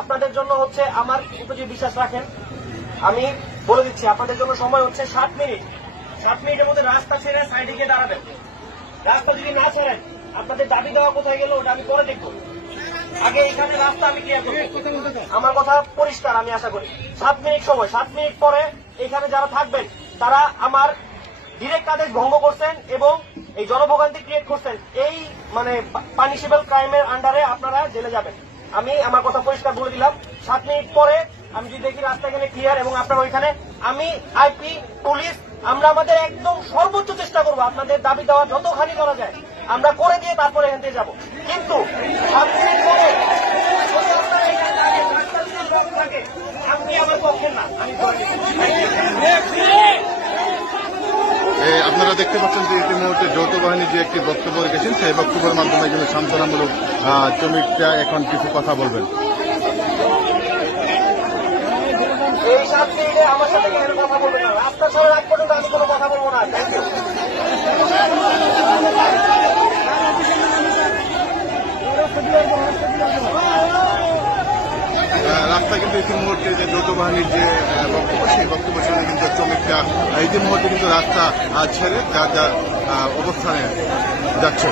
আপনাদের জন্য হচ্ছে আমার উপর যে বিশ্বাস রাখেন, আমি বলে দিচ্ছি আপনাদের জন্য সময় হচ্ছে 7 মিনিট। 7 মিনিটের মধ্যে রাস্তা ছেড়ে সাইডে গিয়ে দাঁড়াবেন। রাস্তা যদি না ছাড়েন, আপনাদের দাবি দেওয়া কোথায় গেল ওটা আমি পরে দেখবো। আগে এখানে রাস্তা আমি ক্লিয়ার করবো। আমার কথা পরিষ্কার, আমি আশা করি। 7 মিনিট সময়, 7 মিনিট পরে এখানে যারা থাকবেন তারা আমার ডিরেক্ট আদেশ ভঙ্গ করছেন এবং এই জনভোগান্তি ক্রিয়েট করছেন, এই মানে পানিশেবল ক্রাইমের আন্ডারে আপনারা জেলে যাবেন। আমি আমার কথা পরিষ্কার বলে দিলাম। 7 মিনিট পরে আমি যদি দেখি রাস্তা এখানে ক্লিয়ার এবং আপনারা ওইখানে, আমি আইপি পুলিশ আমরা আমাদের একদম সর্বোচ্চ চেষ্টা করবো আপনাদের দাবি দেওয়া যতখানি করা যায় আমরা করে দিয়ে তারপরে এখান থেকে যাবো। কিন্তু 7 মিনিট পরে যদি আপনারা এখানে রাস্তা যদি ব্লক থাকে, আপনি আমার পক্ষের না, আমি ধরে আপনারা দেখতে পাচ্ছেন যে ইতিমধ্যে যৌথ বাহিনী যে একটি বক্তব্য রেখেছেন, সেই বক্তব্যের মাধ্যমে কিন্তু সান্ত্বনামূলক শ্রমিকরা এখন কিছু কথা বলবেন। এই 7 মিনিটে আমার সাথে কেন কথা বলবেন না, রাস্তা ছাড়ার আগ পর্যন্ত আমি কোনো কথা বলবো না। Thank you. রাস্তা কিন্তু ইতিমুহূর্তে যে যৌথ বাহিনীর যে বক্তব্য, সেই বক্তব্য শুনে কিন্তু শ্রমিকরা ইতিমুহূর্তে কিন্তু রাস্তা ছেড়ে যার যার অবস্থানে যাচ্ছে।